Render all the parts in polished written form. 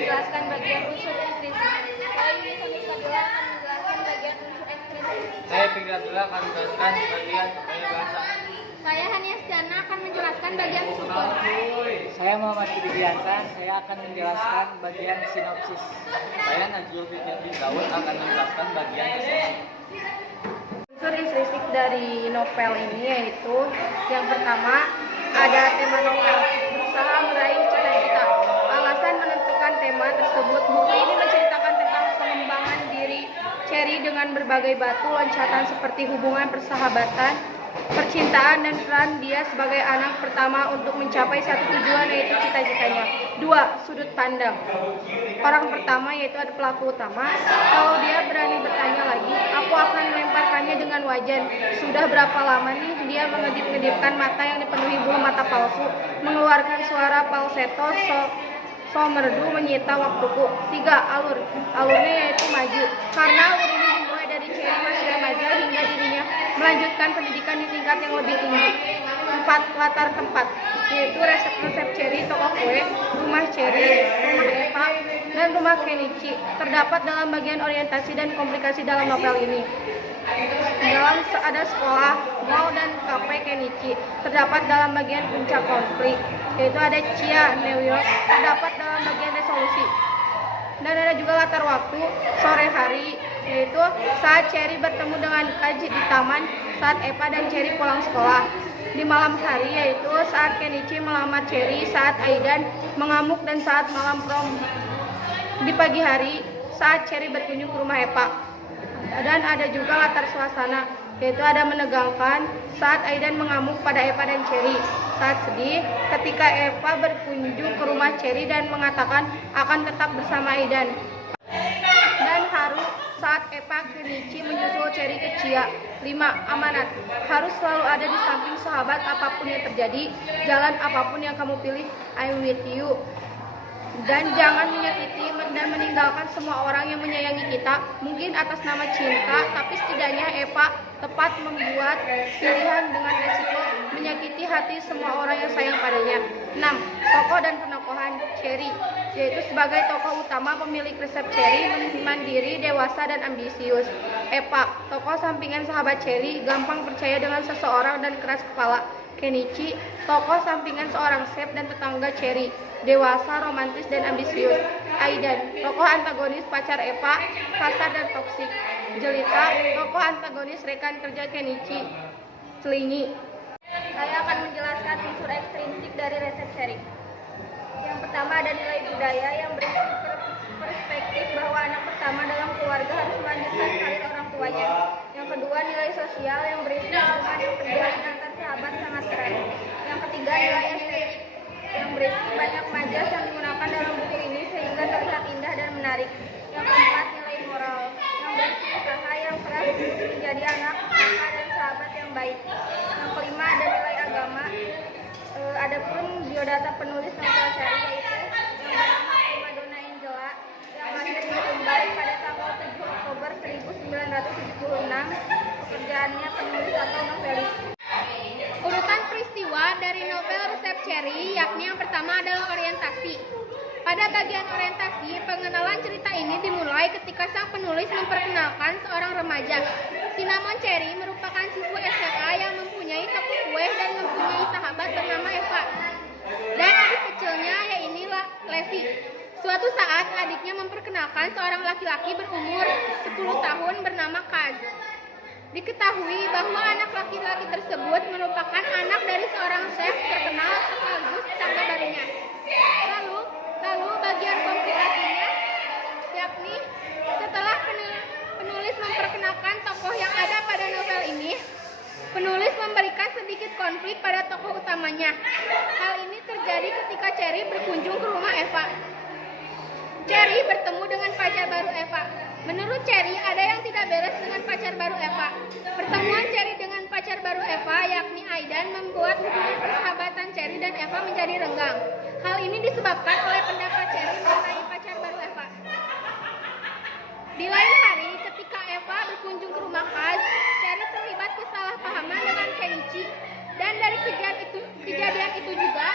menjelaskan bagian unsur intrinsik. Saya Yuni Fadila akan menjelaskan bagian unsur ekstrinsik. Saya Fikri Abdullah akan menjelaskan bagian gaya bahasa. Saya Hanias Jana akan menjelaskan bagian struktur. Saya Muhammad Fidiansan, saya akan menjelaskan bagian sinopsis. Saya Najul Fikri Daud akan menjelaskan bagian deskripsi. Unsur intrinsik dari novel ini yaitu yang pertama ada tema novel, berusaha meraih cita-cita. Alasan menentukan tema tersebut, buku ini menceritakan tentang pengembangan diri Cherry dengan berbagai batu loncatan seperti hubungan persahabatan, percintaan, dan peran dia sebagai anak pertama untuk mencapai satu tujuan yaitu cita-citanya. 2. Sudut pandang. Orang pertama yaitu ada pelaku utama. Kalau dia berani bertanya lagi, aku akan melemparkannya dengan wajan. Sudah berapa lama nih dia mengedip-ngedipkan mata yang dipenuhi bulu mata palsu, mengeluarkan suara falsetto so merdu menyita waktuku. 3. Alurnya yaitu maju. Karena alur ini dimulai dari Cherry masih remaja hingga dirinya melanjutkan pendidikan di tingkat yang lebih tinggi. 4. Latar tempat, yaitu resep-resep Cherry, toko kue, rumah Cherry, rumah Eva, dan rumah Kenichi terdapat dalam bagian orientasi dan komplikasi dalam novel ini. Dalam ada sekolah, mall, dan kafe Kenichi terdapat dalam bagian puncak konflik, yaitu ada Chia, New York, terdapat dalam bagian resolusi. Dan ada juga latar waktu, sore hari, yaitu saat Cherry bertemu dengan Kaji di taman, saat Eva dan Cherry pulang sekolah. Di malam hari, yaitu saat Kenichi melamar Cherry, saat Aidan mengamuk, dan saat malam prom. Di pagi hari, saat Cherry berkunjung ke rumah Eva. Dan ada juga latar suasana, yaitu ada menegangkan saat Aidan mengamuk pada Eva dan Cherry. Saat sedih, ketika Eva berkunjung ke rumah Cherry dan mengatakan akan tetap bersama Aidan. Dan haru saat Eva Kenichi menyusul Cherry ke Chia. 5. Amanat. Harus selalu ada di samping sahabat apapun yang terjadi, jalan apapun yang kamu pilih, I'm with you. Dan jangan menyakiti dan meninggalkan semua orang yang menyayangi kita, mungkin atas nama cinta, tapi setidaknya Eva tepat membuat pilihan dengan resiko menyakiti hati semua orang yang sayang padanya. 6. Tokoh dan penokohan Cherry, yaitu sebagai tokoh utama pemilik resep Cherry, mandiri, dewasa, dan ambisius. Eva, tokoh sampingan sahabat Cherry, gampang percaya dengan seseorang dan keras kepala. Kenichi, tokoh sampingan seorang chef dan tetangga Cherry, dewasa, romantis, dan ambisius. Aidan, tokoh antagonis pacar Eva, kasar dan toksik. Jelita, tokoh antagonis rekan kerja Kenichi, Celingi. Saya akan menjelaskan unsur ekstrinsik dari resep Cherry. Yang pertama ada nilai budaya yang berisi perspektif bahwa anak pertama dalam keluarga harus melanjutkan karir orang tuanya. Yang kedua nilai sosial yang berisi hubungan yang terjalin antar sahabat sangat keren. Yang ketiga nilai estetik yang berisi banyak majas yang digunakan dalam buku ini sehingga terlihat indah dan menarik. Yang keempat nilai moral yang berisi usaha yang keras untuk menjadi anak, kakak, dan sahabat yang baik. Yang kelima ada nilai agama. Adapun biodata penulis novel Cherry yaitu yang bernama Primadonna Angela yang lahir di Mumbai pada tanggal 7 Oktober 1976. Pekerjaannya penulis atau novelis. Urutan peristiwa dari novel Resep Cherry, yakni yang pertama adalah orientasi. Pada bagian orientasi, pengenalan cerita ini dimulai ketika sang penulis memperkenalkan seorang remaja. Cinnamon Cherry merupakan siswa SMA yang mempunyai toko kue dan mempunyai sahabat bernama Eva. Dan adik kecilnya yaitu Levi. Suatu saat adiknya memperkenalkan seorang laki-laki berumur 10 tahun bernama Kaz. Diketahui bahwa anak laki-laki tersebut merupakan anak dari seorang chef terkenal sekaligus tetangga barunya. Lalu bagian komplikasinya, yakni setelah penulis memperkenalkan tokoh yang ada pada novel ini, penulis memberikan sedikit konflik pada tokoh utamanya. Hal ini terjadi ketika Cherry berkunjung ke rumah Eva. Cherry bertemu dengan pacar baru Eva. Menurut Cherry, ada yang tidak beres dengan pacar baru Eva. Pertemuan Cherry dengan pacar baru Eva, yakni Aidan, membuat hubungan persahabatan Cherry dan Eva menjadi renggang. Hal ini disebabkan oleh pendapat Cherry mengenai pacar baru Eva. Di lain hari, ketika Eva berkunjung ke rumah Kaz, Cherry terlibat kesalahpahaman dengan Kenichi. Dan dari kejadian itu juga,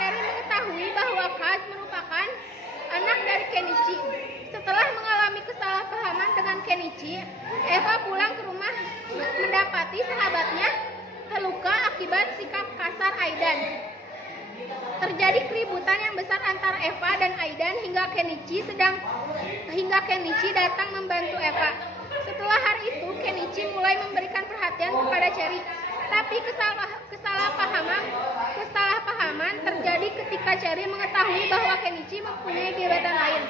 Cherry mengetahui bahwa Kaz merupakan anak Kenichi. Setelah mengalami kesalahpahaman dengan Kenichi, Eva pulang ke rumah mendapati sahabatnya terluka akibat sikap kasar Aidan. Terjadi keributan yang besar antara Eva dan Aidan hingga Kenichi datang membantu Eva. Setelah hari itu, Kenichi mulai memberikan perhatian kepada Cherry. Tapi kesalahpahaman terjadi ketika Cherry mengetahui bahwa Kenichi mempunyai gebetan lain.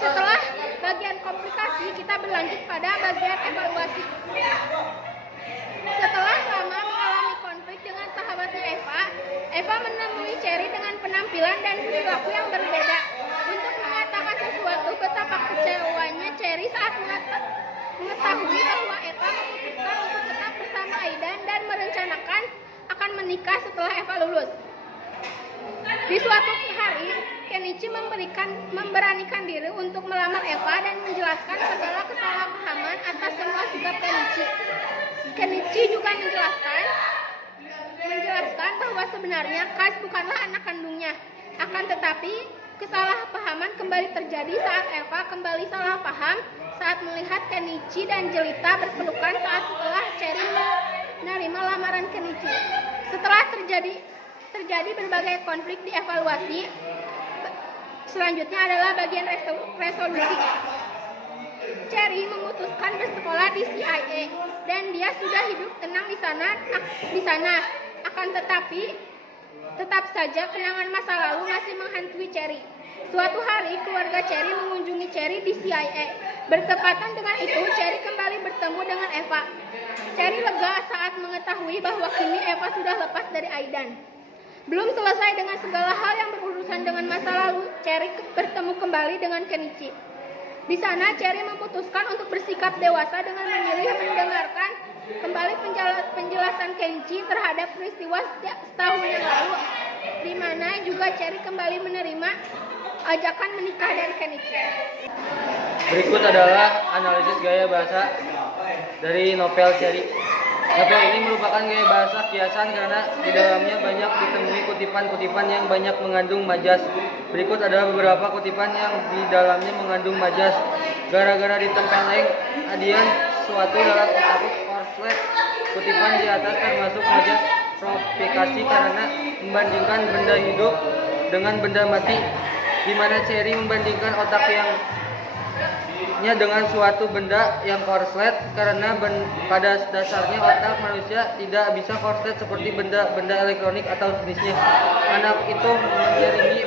Setelah bagian komplikasi, kita berlanjut pada bagian evaluasi. Setelah lama mengalami konflik dengan sahabatnya Eva menemui Cherry dengan penampilan dan perilaku yang berbeda. Untuk mengatakan sesuatu, betapa kecewanya Cherry saat mengetahui bahwa Eva memutuskan untuk tetap bersama Aidan dan merencanakan akan menikah setelah Eva lulus. Di suatu hari, Kenichi memberanikan diri untuk melamar Eva dan menjelaskan segala kesalahpahaman atas semua sikap Kenichi. Kenichi juga menjelaskan bahwa sebenarnya Kaz bukanlah anak kandungnya. Akan tetapi, kesalahpahaman kembali terjadi saat Eva kembali salah paham saat melihat Kenichi dan Jelita berpelukan setelah Cherry menerima lamaran Kenichi. Setelah terjadi berbagai konflik di evaluasi, selanjutnya adalah bagian resolusi. Cherry memutuskan bersekolah di CIA dan dia sudah hidup tenang di sana. Akan tetapi, tetap saja kenangan masa lalu masih menghantui Cherry. Suatu hari, keluarga Cherry mengunjungi Cherry di CIA. Bertepatan dengan itu, Cherry kembali bertemu dengan Eva. Cherry lega saat mengetahui bahwa kini Eva sudah lepas dari Aidan. Belum selesai dengan segala hal yang berurusan dengan masa lalu, Cherry bertemu kembali dengan Kenichi. Di sana, Cherry memutuskan untuk bersikap dewasa dengan memilih mendengarkan kembali penjelasan Kenichi terhadap peristiwa setahun yang lalu, di mana juga Cherry kembali menerima ajakan menikah dari Kenichi. Berikut adalah analisis gaya bahasa dari novel Cherry. Novel ini merupakan gaya bahasa kiasan karena di dalamnya banyak ditemui kutipan-kutipan yang banyak mengandung majas. Berikut adalah beberapa kutipan yang di dalamnya mengandung majas. Gara-gara ditempeleng adian suatu dalam otak korslet. Kutipan di atas termasuk majas provokasi karena membandingkan benda hidup dengan benda mati, di mana Cherry membandingkan otak dengan suatu benda yang korslet karena pada dasarnya otak manusia tidak bisa korslet seperti benda-benda elektronik atau jenisnya. Anak itu mengiringi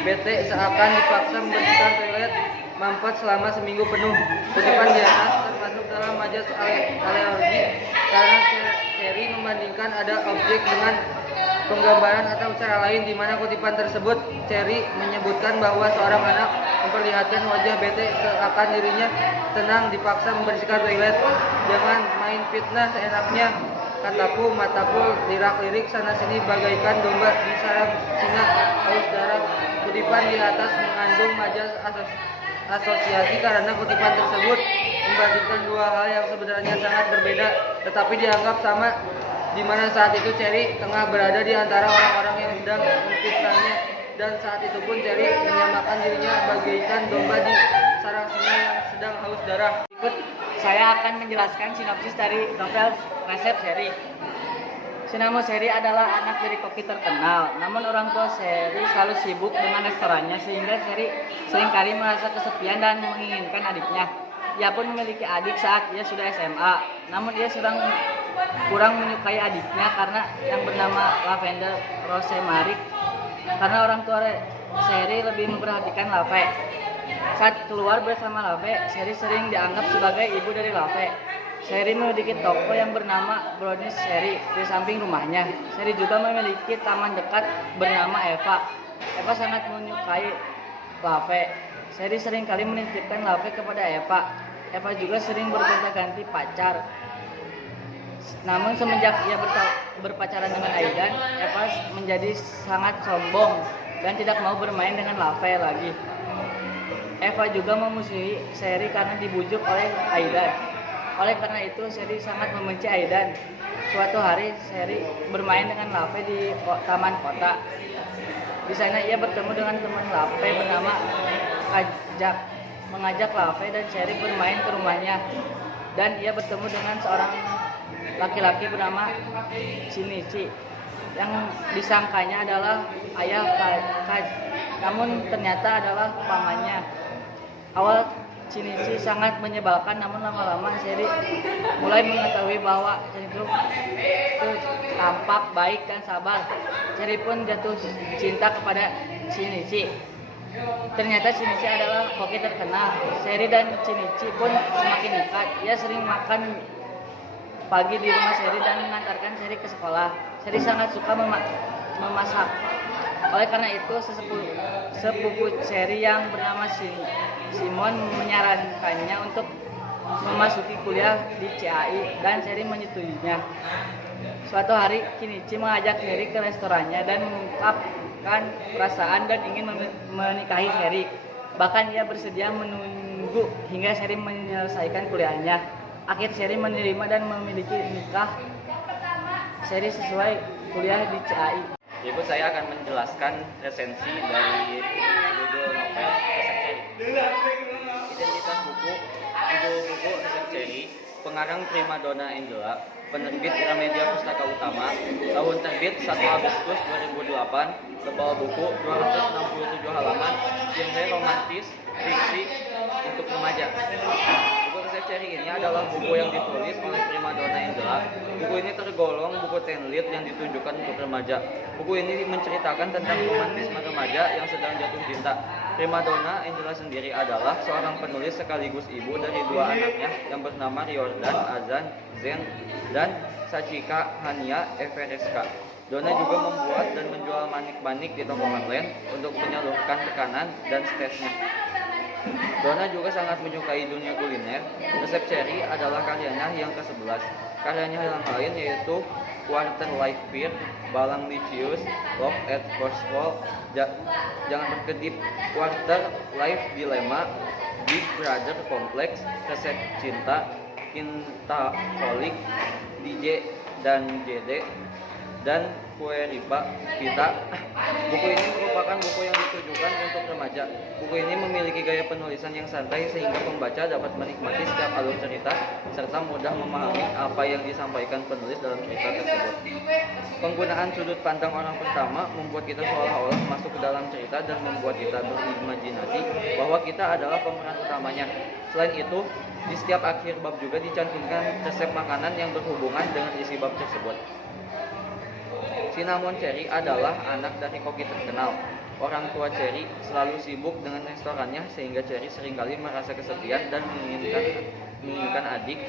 bete seakan dipaksa membersihkan toilet mampet selama seminggu penuh. Kutipan di atas termasuk dalam majas alergi karena Cherry membandingkan ada objek dengan penggambaran atau cara lain, di mana kutipan tersebut Cherry menyebutkan bahwa seorang anak memperlihatkan wajah bete seakan dirinya tenang dipaksa membersihkan toilet. Jangan main fitnah seenaknya, kataku mataku, lirak-lirik sana sini bagaikan domba di sarang singa haus darah. Kutipan di atas mengandung majas asosiasi karena kutipan tersebut membandingkan dua hal yang sebenarnya sangat berbeda tetapi dianggap sama, di mana saat itu Cherry tengah berada di antara orang-orang yang sedang memfitnahnya, dan saat itu pun Cherry menyamakan dirinya bagaikan domba di sarang singa yang sedang haus darah. Berikut saya akan menjelaskan sinopsis dari novel Resep Cherry. Sinamo Cherry adalah anak dari koki terkenal, namun orang tua Cherry selalu sibuk dengan restorannya sehingga Cherry seringkali merasa kesepian dan menginginkan adiknya. Ia pun memiliki adik saat ia sudah SMA, namun ia kurang menyukai adiknya karena yang bernama Lavender Rosemary, karena orang tua Cherry lebih memperhatikan Lave. Saat keluar bersama Lave, Cherry sering dianggap sebagai ibu dari Lave. Cherry memiliki toko yang bernama Brownies Cherry di samping rumahnya. Cherry juga memiliki taman dekat bernama Eva. Eva sangat menyukai Lave. Cherry sering kali menitipkan Lave kepada Eva. Eva juga sering bergonta-ganti pacar. Namun semenjak ia berpacaran dengan Aidan, Eva menjadi sangat sombong dan tidak mau bermain dengan Lave lagi. Eva juga memusuhi Cherry karena dibujuk oleh Aidan. Oleh karena itu, Sherry sangat membenci Aidan. Suatu hari, Sherry bermain dengan Lave di taman kota. Di sana ia bertemu dengan teman Lave bernama Kajak, mengajak Lave dan Sherry bermain ke rumahnya. Dan ia bertemu dengan seorang laki-laki bernama Shinichi yang disangkanya adalah ayah Kaj, namun ternyata adalah pamannya. Awal Shinichi sangat menyebalkan, namun lama-lama Sherry mulai mengetahui bahwa cenderung itu tampak baik dan sabar. Sherry pun jatuh cinta kepada Shinichi. Ternyata Shinichi adalah koki terkenal. Sherry dan Shinichi pun semakin dekat. Ia sering makan pagi di rumah Sherry dan mengantarkan Sherry ke sekolah. Sherry sangat suka memasak. Oleh karena itu, sepupu Sherry yang bernama Simon menyarankannya untuk memasuki kuliah di CAI dan Sherry menyetujuinya. Suatu hari, Kenichi mengajak Sherry ke restorannya dan mengungkapkan perasaan dan ingin menikahi Sherry. Bahkan ia bersedia menunggu hingga Sherry menyelesaikan kuliahnya. Akhir Sherry menerima dan memiliki nikah Sherry sesuai kuliah di CAI. Berikut saya akan menjelaskan resensi dari judul novel Resep Cherry. Identitas buku, judul buku Resep Cherry, pengarang Primadona Angela, penerbit Gramedia Pustaka Utama, tahun terbit 1 Agustus 2008, tebal buku 267 halaman, genre romantis, fiksi, untuk remaja. Buku Resep Cherry ini adalah buku yang ditulis oleh Primadona Angela. Buku ini tergolong buku teen lit yang ditujukan untuk remaja. Buku ini menceritakan tentang romantisme remaja yang sedang jatuh cinta. Primadona Angela sendiri adalah seorang penulis sekaligus ibu dari 2 anaknya yang bernama Riordan Azan Zen dan Sachika Hania Evereska. Donna juga membuat dan menjual manik-manik di toko online untuk menyalurkan tekanan dan stresnya. Donna juga sangat menyukai dunia kuliner. Resep Cherry adalah karyanya yang ke-11. Karyanya yang lain yaitu Quarter Life Fear, Balang Licious, Love at First Fall, Jangan Berkedip, Quarter Life Dilemma, Big Brother Complex, Resep Cinta, Kintaholic, DJ dan JD, dan Kue Ripa Pita. Buku ini merupakan buku yang ditujukan untuk remaja. Buku ini memiliki gaya penulisan yang santai sehingga pembaca dapat menikmati setiap alur cerita serta mudah memahami apa yang disampaikan penulis dalam cerita tersebut. Penggunaan sudut pandang orang pertama membuat kita seolah-olah masuk ke dalam cerita dan membuat kita berimajinasi bahwa kita adalah pemeran utamanya. Selain itu, di setiap akhir bab juga dicantumkan resep makanan yang berhubungan dengan isi bab tersebut. Cinnamon Cherry adalah anak dari koki terkenal. Orang tua Cherry selalu sibuk dengan restorannya sehingga Cherry seringkali merasa kesepian dan menginginkan adik.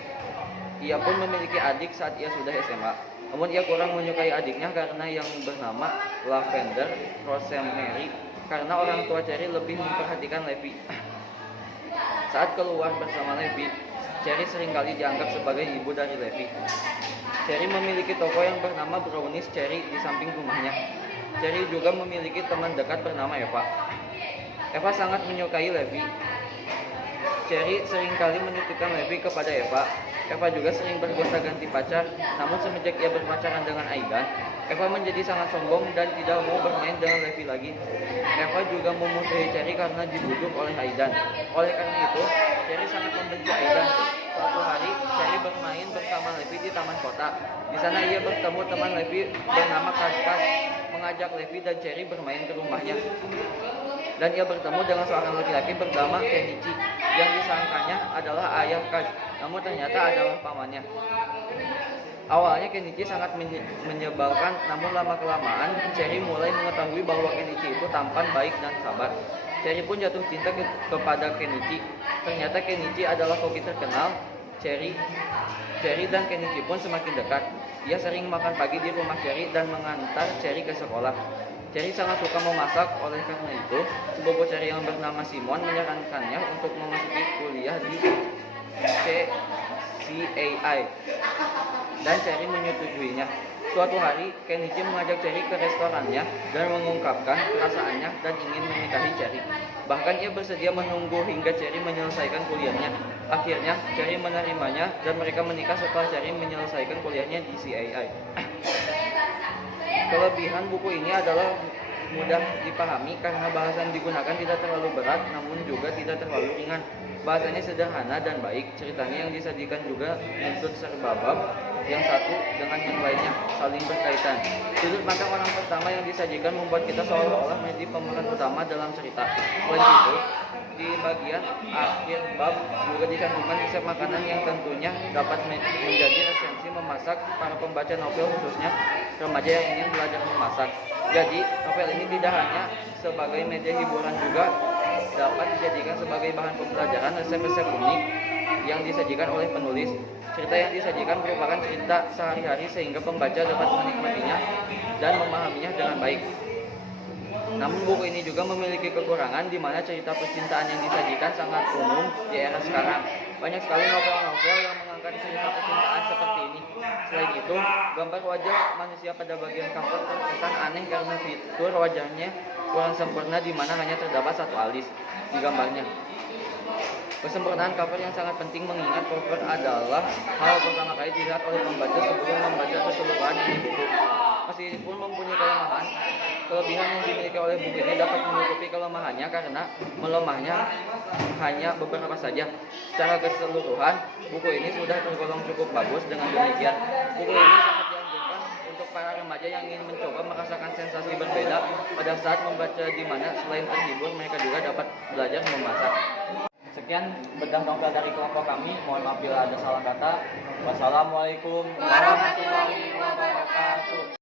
Ia pun memiliki adik saat ia sudah SMA. Namun ia kurang menyukai adiknya karena yang bernama Lavender Rosemary karena orang tua Cherry lebih memperhatikan Levi. Saat keluar bersama Levi, Cherry seringkali dianggap sebagai ibu dari Levi. Cherry memiliki toko yang bernama Brownies Cherry di samping rumahnya. Cherry juga memiliki teman dekat bernama Eva. Eva sangat menyukai Levi. Cherry seringkali menitipkan Levi kepada Eva. Eva juga sering bergonta-ganti pacar, namun semenjak ia berpacaran dengan Aidan, Eva menjadi sangat sombong dan tidak mau bermain dengan Levi lagi. Eva juga memusuhi Cherry karena dibujuk oleh Aidan. Oleh karena itu, Cherry sangat membenci Aidan. Suatu hari, Cherry bermain bersama Levi di taman kota. Di sana ia bertemu teman Levi bernama Kaskas, mengajak Levi dan Cherry bermain ke rumahnya. Dan ia bertemu dengan seorang laki-laki bernama Kenichi yang disangkanya adalah ayah Kaz, namun ternyata adalah pamannya. Awalnya Kenichi sangat menyebalkan, namun lama-kelamaan Cherry mulai mengetahui bahwa Kenichi itu tampan, baik, dan sabar. Cherry pun jatuh cinta kepada Kenichi. Ternyata Kenichi adalah koki terkenal. Cherry dan Kenichi pun semakin dekat. Ia sering makan pagi di rumah Cherry dan mengantar Cherry ke sekolah. Cherry sangat suka memasak, oleh karena itu, sepupu Cherry yang bernama Simon menyarankannya untuk memasuki kuliah di CAI. Dan Cherry menyetujuinya. Suatu hari, Kenichi mengajak Cherry ke restorannya dan mengungkapkan perasaannya dan ingin menikahi Cherry. Bahkan ia bersedia menunggu hingga Cherry menyelesaikan kuliahnya. Akhirnya, Cherry menerimanya dan mereka menikah setelah Cherry menyelesaikan kuliahnya di CAI. Kelebihan buku ini adalah mudah dipahami karena bahasa yang digunakan tidak terlalu berat namun juga tidak terlalu ringan. Bahasanya sederhana dan baik. Ceritanya yang disajikan juga menuntut serba bab yang satu dengan yang lainnya saling berkaitan. Sudut pandang orang pertama yang disajikan membuat kita seolah-olah menjadi pemeran utama dalam cerita. Selain itu, di bagian akhir bab juga dicantumkan resep makanan yang tentunya dapat menjadi esensi memasak para pembaca novel, khususnya remaja yang ingin belajar memasak. Jadi, novel ini tidak hanya sebagai media hiburan, juga dapat dijadikan sebagai bahan pembelajaran resep-resep unik yang disajikan oleh penulis. Cerita yang disajikan merupakan cerita sehari-hari sehingga pembaca dapat menikmatinya dan memahaminya dengan baik. Namun buku ini juga memiliki kekurangan di mana cerita percintaan yang disajikan sangat umum di era sekarang. Banyak sekali novel-novel yang mengangkat cerita percintaan seperti ini. Selain itu, gambar wajah manusia pada bagian cover terkesan aneh karena fitur wajahnya kurang sempurna di mana hanya terdapat satu alis di gambarnya. Kesempurnaan cover yang sangat penting mengingat cover adalah hal pertama kali dilihat oleh pembaca sebelum membaca keseluruhan isi buku. Meskipun mempunyai kelemahan, kelebihan yang dimiliki oleh buku ini dapat menutupi kelemahannya karena melemahnya hanya beberapa saja. Secara keseluruhan, buku ini sudah tergolong cukup bagus. Dengan demikian, buku ini sangat dianjurkan untuk para remaja yang ingin mencoba merasakan sensasi berbeda pada saat membaca, di mana selain terhibur mereka juga dapat belajar memasak. Sekian bedah novel dari kelompok kami. Mohon maaf bila ada salah kata. Wassalamualaikum warahmatullahi wabarakatuh.